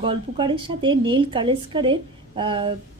গল্পকারের সাথে নীল কালেস্কারের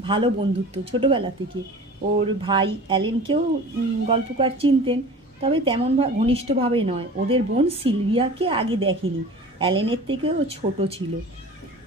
ভালো বন্ধুত্ব ছোটবেলা থেকে। ওর ভাই অ্যালেনকেও গল্পকার চিনতেন, তবে তেমন ঘনিষ্ঠভাবে নয়। ওদের বোন সিলভিয়াকে আগে দেখেনি। অ্যালেনের থেকেও ছোট ছিল।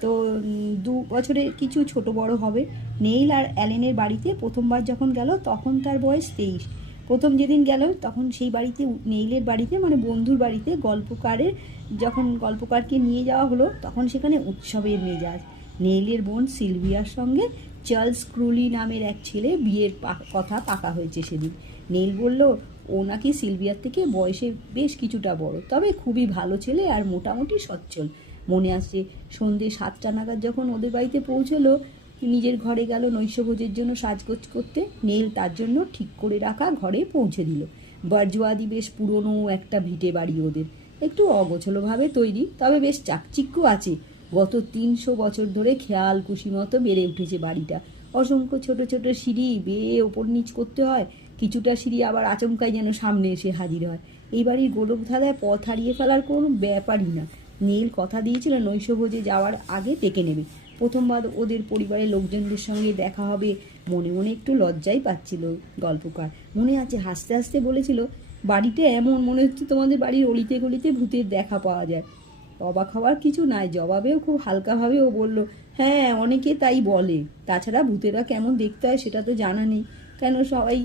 তো দু বছরের কিছু ছোট বড় হবে। নেইল আর অ্যালেনের বাড়িতে প্রথমবার যখন গেল, তখন তার বয়স তেইশ। প্রথম যেদিন গেল, তখন সেই বাড়িতে, নেইলের বাড়িতে মানে বন্ধুর বাড়িতে গল্পকারের, যখন গল্পকারকে নিয়ে যাওয়া হলো, তখন সেখানে উৎসবের মেজাজ। নেইলের বোন সিলভিয়ার সঙ্গে চার্লস ক্রুলি নামের এক ছেলে বিয়ের কথা পাকা হয়েছে সেদিন। নেইল বলল, ও নাকি সিলভিয়ার থেকে বয়সে বেশ কিছুটা বড়, তবে খুবই ভালো ছেলে আর মোটামুটি সচ্ছল। মনে আসছে সন্ধে সাতটা নাগাদ যখন ওদের বাড়িতে পৌঁছলো নিজের ঘরে গেল, নৈশভোজের জন্য সাজগোজ করতে। নীল তার জন্য ঠিক করে রাখা ঘরে পৌঁছে দিল। বারজুয়াদি বেশ পুরনো একটা ভিটে বাড়ি ওদের। একটু অগোছলোভাবে তৈরি, তবে বেশ চাকচিক্য আছে। গত তিনশো বছর ধরে খেয়াল খুশি মতো বেড়ে উঠেছে বাড়িটা। অসংখ্য ছোট ছোট সিঁড়ি বেয়ে ওপর নিচ করতে হয়। কিছুটা সিঁড়ি আবার আচমকাই যেন সামনে এসে হাজির হয়। এই বাড়ির গোলক ধাঁধায় পথ হারিয়ে ফেলার কোনো ব্যাপারই না। নীল কথা দিয়েছিল নৈশভোজে যাওয়ার আগে ডেকে নেবে। প্রথমবার ওদের পরিবারের লোকজনদের সঙ্গে দেখা হবে। মনে মনে একটু লজ্জাই পাচ্ছিল গল্পকার। মনে আছে হাসতে হাসতে বলেছিল, বাড়িতে এমন মনে হচ্ছে তোমাদের বাড়ির অলিতে গলিতে ভূতের দেখা পাওয়া যায়। অবাক হওয়ার কিছু নাই, জবাবেও খুব হালকাভাবে ও বলল হ্যাঁ অনেকে তাই বলে। তাছাড়া ভূতেরা কেমন দেখতে হয় সেটা তো জানা নেই। কেন সবাই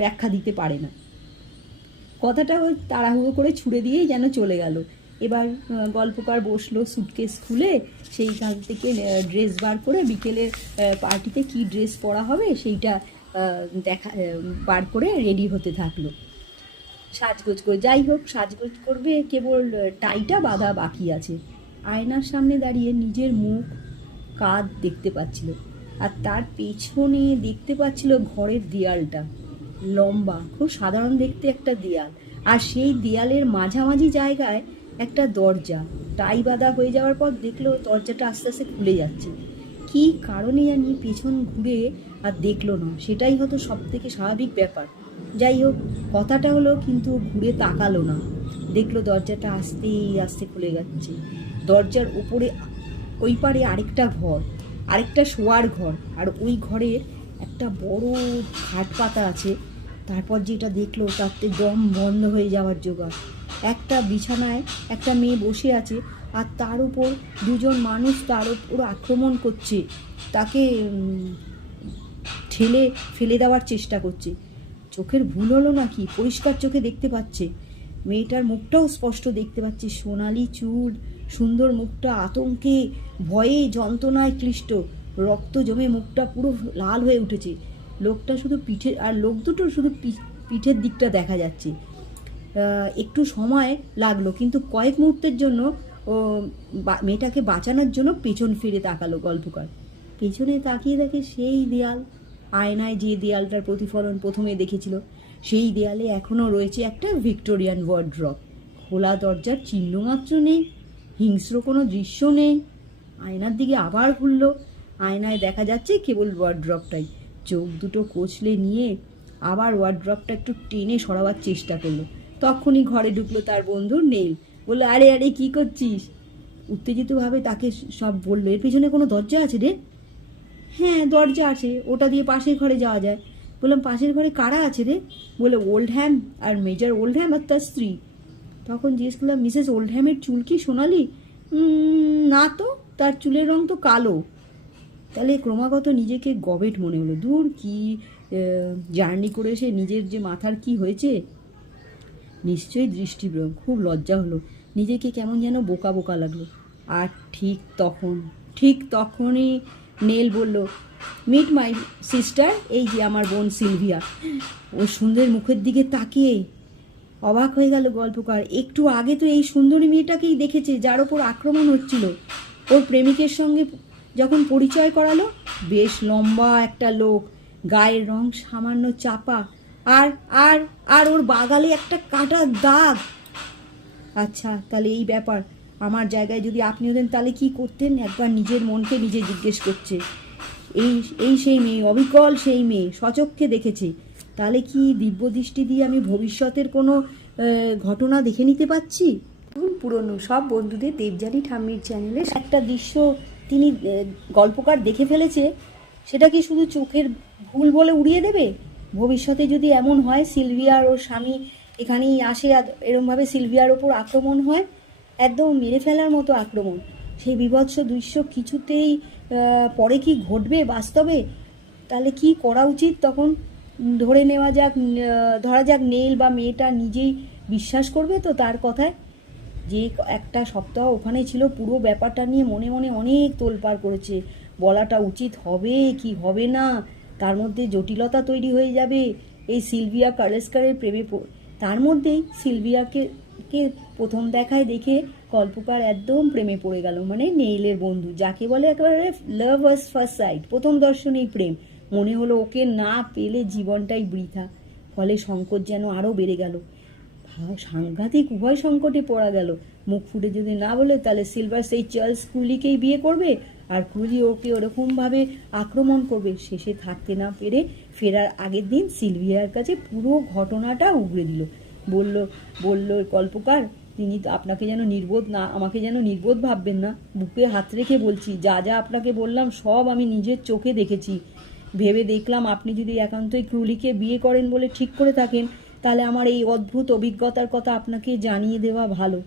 ব্যাখ্যা দিতে পারে না? কথাটা ওই তাড়াহুড়ো করে ছুড়ে দিয়েই যেন চলে গেল। এবার গল্পকার বসল সুটকেস খুলে, সেইখান থেকে ড্রেস বার করে বিকেলের পার্টিতে কি ড্রেস পরা হবে সেইটা দেখা বার করে রেডি হতে থাকল। সাজগোজ করে, যাই হোক, সাজগোজ করবে কেবল টাইটা বাঁধা বাকি আছে। আয়নার সামনে দাঁড়িয়ে নিজের মুখ, কাঁধ দেখতে পাচ্ছিল। আর তার পেছনে দেখতে পাচ্ছিল ঘরের দেয়ালটা। লম্বা, খুব সাধারণ দেখতে একটা দেয়াল। আর সেই দেয়ালের মাঝামাঝি জায়গায় একটা দরজা। টাই বাঁধা হয়ে যাওয়ার পর দেখল দরজাটা আস্তে আস্তে খুলে যাচ্ছে। কি কারণে জানি পেছন ঘুরে আর দেখল না। সেটাই হয়তো সব থেকে স্বাভাবিক ব্যাপার। যাই হোক, কথাটা হলো কিন্তু ঘুরে তাকালো না। দেখল দরজাটা আস্তে আস্তে খুলে যাচ্ছে। দরজার উপরে ওই পারে আরেকটা ঘর, আরেকটা শোয়ার ঘর। আর ওই ঘরের একটা বড় খাট পাতা আছে। তারপর যেটা দেখল তাতে দম বন্ধ হয়ে যাওয়ার জোগাড়। একটা বিছানায় একটা মেয়ে বসে আছে আর তার উপর দুজন মানুষ তার উপর আক্রমণ করছে। তাকে ঠেলে ফেলে দেওয়ার চেষ্টা করছে। চোখের ভুল হলো নাকি? পরিষ্কার চোখে দেখতে পাচ্ছে। মেয়েটার মুখটাও স্পষ্ট দেখতে পাচ্ছে। সোনালি চুল, সুন্দর মুখটা, আতঙ্কে, ভয়ে, যন্ত্রণায় ক্লিষ্ট। রক্ত জমে মুখটা পুরো লাল হয়ে উঠেছে। লোকটা শুধু পিঠে, আর লোক দুটো শুধু পিঠের দিকটা দেখা যাচ্ছে। একটু সময় লাগল। কিন্তু কয়েক মুহূর্তের জন্য ও মেয়েটাকে বাঁচানোর জন্য পেছন ফিরে তাকালো গল্পকার। পেছনে তাকিয়ে দেখে সেই দেয়াল, আয়নায় যে দেয়ালটার প্রতিফলন প্রথমে দেখেছিল, সেই দেয়ালে এখনও রয়েছে একটা ভিক্টোরিয়ান ওয়ার্ড্রপ খোলা দরজার চিহ্নমাত্র নেই, হিংস্র কোনো দৃশ্য নেই। আয়নার দিকে আবার ঘুরলো। আয়নায় দেখা যাচ্ছে কেবল ওয়ার্ড্রপটাই চোখ দুটো কোচলে নিয়ে আবার ওয়ার্ড্রপটা একটু টেনে সরাবার চেষ্টা করল। তখনই ঘরে ঢুকলো তার বন্ধু নেল বলল, আরে আরে, কি করছিস? উত্তেজিতভাবে তাকে সব বলল, এর পিছনে কোনো দরজা আছে রে? হ্যাঁ দরজা আছে, ওটা দিয়ে পাশের ঘরে যাওয়া যায়। বললাম, পাশের ঘরে কারা আছে রে? বলে ওল্ড হ্যাম আর মেজর ওল্ড হ্যাম আর তার স্ত্রী। তখন জিজ্ঞেস করলাম, মিসেস ওল্ড হ্যামের চুল কি সোনালি? না তো, তার চুলের রং তো কালো। তাহলে ক্রমাগত নিজেকে গবেট মনে হলো। দূর কি জার্নি করে এসে নিজের যে মাথার কি হয়েছে? নিশ্চয়ই দৃষ্টিভ্রম খুব লজ্জা হলো। নিজেকে কেমন যেন বোকা বোকা লাগল। আর ঠিক তখন, ঠিক তখনই নেল বলল মিট মাই সিস্টার এই যে আমার বোন সিলভিয়া। ও সুন্দর মুখের দিকে তাকিয়ে অবাক হয়ে গেল গল্পকার। একটু আগে তো এই সুন্দরী মেয়েটাকেই দেখেছে, যার ওপর আক্রমণ হচ্ছিল। ওর প্রেমিকের সঙ্গে যখন পরিচয় করালো, বেশ লম্বা একটা লোক, গায়ের রং সামান্য চাপা আর আর আর ওর বাগালে একটা কাটার দাগ। আচ্ছা তাহলে এই ব্যাপার। আমার জায়গায় যদি আপনি হতেন তাহলে কি করতেন? একবার নিজের মনকে নিজে জিজ্ঞেস করছে। এই এই সেই মেয়ে অবিকল সেই মেয়ে সচক্ষে দেখেছে। তাহলে কি দিব্য দৃষ্টি দিয়ে আমি ভবিষ্যতের কোনো ঘটনা দেখে নিতে পাচ্ছি পুরনো সব বন্ধুদের দেবজানি ঠাম্মির চ্যানেলে একটা দৃশ্য তিনি গল্পকার দেখে ফেলেছে। সেটা কি শুধু চোখের ভুল বলে উড়িয়ে দেবে? ভবিষ্যতে যদি এমন হয়, সিলভিয়ার ওর স্বামী এখানেই আসে আর এরমভাবে সিলভিয়ার ওপর আক্রমণ হয়, একদম মেরে ফেলার মতো আক্রমণ। সেই বিভৎস দৃশ্য কিছুতেই পরে কি ঘটবে বাস্তবে? তাহলে কি করা উচিত তখন? ধরে নেওয়া যাক ধরা যাক নেল বা মেয়েটা নিজেই বিশ্বাস করবে তো তার কথায়। যে একটা সপ্তাহ ওখানে ছিল, পুরো ব্যাপারটা নিয়ে মনে মনে অনেক তোলপাড় করেছে। বলাটা উচিত হবে কি হবে না? তার মধ্যে জটিলতা তৈরি হয়ে যাবে। এই সিলভিয়া কালেস্কারের প্রেমে তার মধ্যেই সিলভিয়াকে, কে প্রথম দেখায় দেখে কল্পকার একদম প্রেমে পড়ে গেল। মানে নেইলের বন্ধু, যাকে বলে একেবারে লাভ ওয়াজ ফার্স্ট সাইট প্রথম দর্শনেই প্রেম। মনে হলো ওকে না পেলে জীবনটাই বৃথা। ফলে সংকট যেন আরও বেড়ে গেল। সাংঘাতিক উভয় সংকটে পড়া গেল। মুখ ফুটে যদি না বলে, তাহলে সিলভার সেই চার্লস কুলিকেই বিয়ে করবে? আর ক্রুলি ওকে ওরকমভাবে আক্রমণ করবে? শেষে থাকতে না পেরে ফেরার আগের দিন সিলভিয়ার কাছে পুরো ঘটনাটা উগড়ে দিল। বলল বলল, কল্পকার, তিনি আপনাকে যেন নির্বোধ না, আমাকে যেন নির্বোধ ভাববেন না। বুকে হাত রেখে বলছি, যা যা আপনাকে বললাম, সব আমি নিজের চোখে দেখেছি। ভেবে দেখলাম আপনি যদি একান্তই ক্রুলিকে বিয়ে করেন বলে ঠিক করে থাকেন তাহলে আমার এই অদ্ভুত অভিজ্ঞতার কথা আপনাকে জানিয়ে দেওয়া ভালো।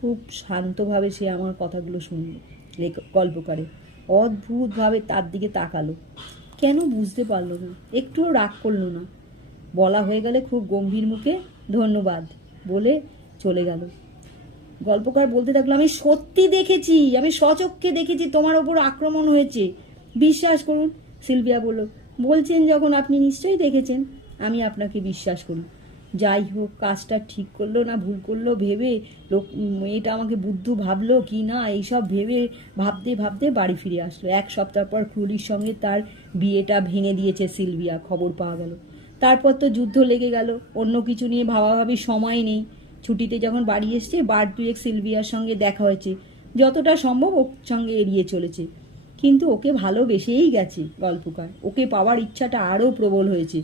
খুব শান্তভাবে সে আমার কথাগুলো শুনল গল্পকারে। অদ্ভুতভাবে তার দিকে তাকালো। কেন বুঝতে পারল না? একটুও রাগ করল না। বলা হয়ে গেলে খুব গম্ভীর মুখে, ধন্যবাদ বলে চলে গেল। গল্পকার বলতে থাকল, আমি সত্যি দেখেছি, আমি সচক্ষে দেখেছি, তোমার ওপর আক্রমণ হয়েছে। বিশ্বাস করুন, সিলভিয়া বলল, বলছেন যখন আপনি নিশ্চয়ই দেখেছেন, আমি আপনাকে বিশ্বাস করি। যাই হোক, কাজটা ঠিক করল না, ভুল করল, ভেবে লোক, মেয়েটা আমাকে বুদ্ধু ভাবলো কি না, এইসব ভেবে ভাবতে ভাবতে বাড়ি ফিরে আসলো। এক সপ্তাহ পর ক্রুলির সঙ্গে তার বিয়েটা ভেঙে দিয়েছে সিলভিয়া, খবর পাওয়া গেল। তারপর তো যুদ্ধ লেগে গেল, অন্য কিছু নিয়ে ভাবাভাবির সময় নেই। ছুটিতে যখন বাড়ি এসছে, বার দুয়েক সিলভিয়ার সঙ্গে দেখা হয়েছে। যতটা সম্ভব ওর সঙ্গে এড়িয়ে চলেছে। কিন্তু ওকে ভালোবেসেই গেছে গল্পকার। ওকে পাওয়ার ইচ্ছাটা আরও প্রবল হয়েছে।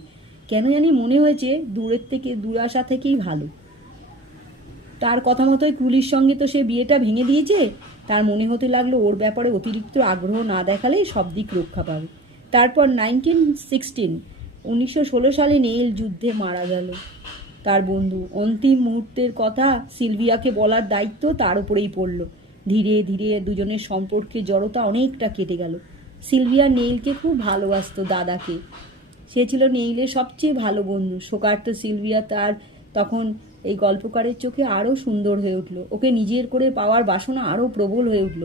কেন জানি মনে হয়েছে দূরের থেকে, দূরাশা থেকেই ভালো। তার কথা মতোই কুলির সঙ্গে তো সে বিয়েটা ভেঙে দিয়েছে। তার মনে হতে লাগল ওর ব্যাপারে অতিরিক্ত আগ্রহ না দেখালেই সব দিক রক্ষা পাবে। তারপর নাইনটিন সিক্সটিন উনিশশো ষোলো সালে নেইল যুদ্ধে মারা গেল। তার বন্ধু অন্তিম মুহূর্তের কথা সিলভিয়াকে বলার দায়িত্ব তার উপরেই পড়ল। ধীরে ধীরে দুজনের সম্পর্কে জড়তা অনেকটা কেটে গেল। সিলভিয়া নেইলকে খুব ভালোবাসতো দাদাকে। সে ছিল নেইলের সবচেয়ে ভালো বন্ধু। শোকার্ত সিলভিয়া তার তখন এই গল্পকারের চোখে আরও সুন্দর হয়ে উঠল। ওকে নিজের করে পাওয়ার বাসনা আরও প্রবল হয়ে উঠল।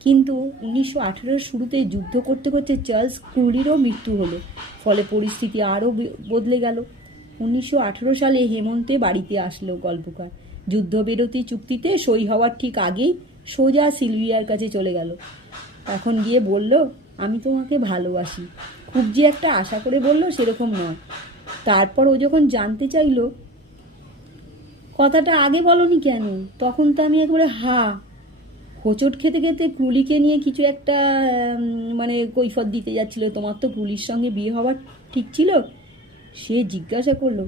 কিন্তু উনিশশো আঠেরোর শুরুতে যুদ্ধ করতে করতে চার্লস ক্রুলিরও মৃত্যু হলো। ফলে পরিস্থিতি আরও বদলে গেল। উনিশশো আঠেরো সালে হেমন্তে বাড়িতে আসলো গল্পকার। যুদ্ধবিরতি চুক্তিতে সই হওয়ার ঠিক আগেই সোজা সিলভিয়ার কাছে চলে গেল। এখন গিয়ে বলল, আমি তোমাকে ভালোবাসি। খুব যে একটা আশা করে বলল, সেরকম নয়। তারপর ও যখন জানতে চাইলো, কথাটা আগে বলনি কেন? তখন তো আমি একবারে হা, হোঁচট খেতে খেতে ক্রুলিকে নিয়ে কিছু একটা মানে কৈফত দিতে যাচ্ছিল। তোমার তো ক্রুলির সঙ্গে বিয়ে হওয়ার ঠিক ছিল? সে জিজ্ঞাসা করল,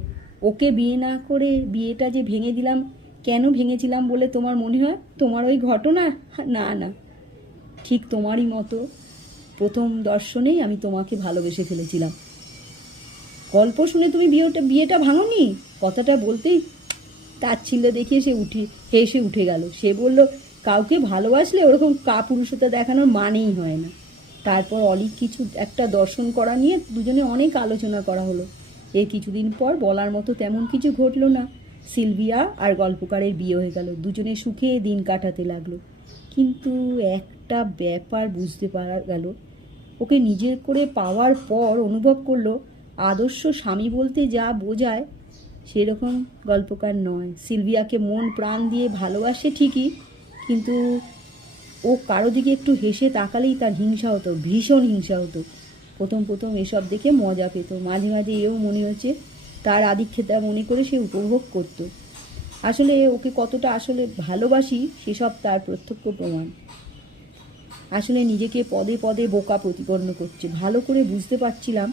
ওকে বিয়ে না করে বিয়েটা যে ভেঙে দিলাম, কেন ভেঙেছিলাম বলে তোমার মনে হয়? তোমার ওই ঘটনা? না না, ঠিক তোমারই মতো। প্রথম দর্শনেই আমি তোমাকে ভালোবেসে ফেলেছিলাম। গল্প শুনে তুমি বিয়েটা বিয়েটা ভাঙনি? কথাটা বলতেই তাচ্ছিল্য দেখিয়ে সে উঠে হেসে উঠে গেল। সে বলল, কাউকে ভালোবাসলে ওরকম কাপুরুষতা দেখানোর মানেই হয় না। তারপর অলিক কিছু একটা দর্শন করা নিয়ে দুজনে অনেক আলোচনা করা হলো। এর কিছুদিন পর বলার মতো তেমন কিছু ঘটলো না। সিলভিয়া আর গল্পকারের বিয়ে হয়ে গেল। দুজনে সুখে দিন কাটাতে লাগল। কিন্তু একটা ব্যাপার বুঝতে পারা গেল। ওকে নিজের করে পাওয়ার পর অনুভব করল, আদর্শ স্বামী বলতে যা বোঝায় সেরকম গল্পকার নয়। সিলভিয়াকে মন প্রাণ দিয়ে ভালোবাসে ঠিকই, কিন্তু ও কারও দিকে একটু হেসে তাকালেই তার হিংসা হতো, ভীষণ হিংসা হতো। প্রথম প্রথম এসব দেখে মজা পেত। মাঝে মাঝে এও মনে হচ্ছে তার আদিক্ষেতা মনে করে সে উপভোগ করত। আসলে ওকে কতটা আসলে ভালোবাসি সেসব তার প্রত্যক্ষ প্রমাণ। আসলে নিজেকে পদে পদে বোকা প্রতিপন্ন করছে। ভালো করে বুঝতে পারছিলাম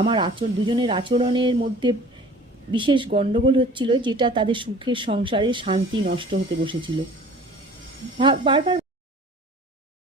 আমার আচর দুজনের আচরণের মধ্যে বিশেষ গণ্ডগোল হচ্ছিল যেটা তাদের সুখের সংসারে শান্তি নষ্ট হতে বসেছিল। বারবার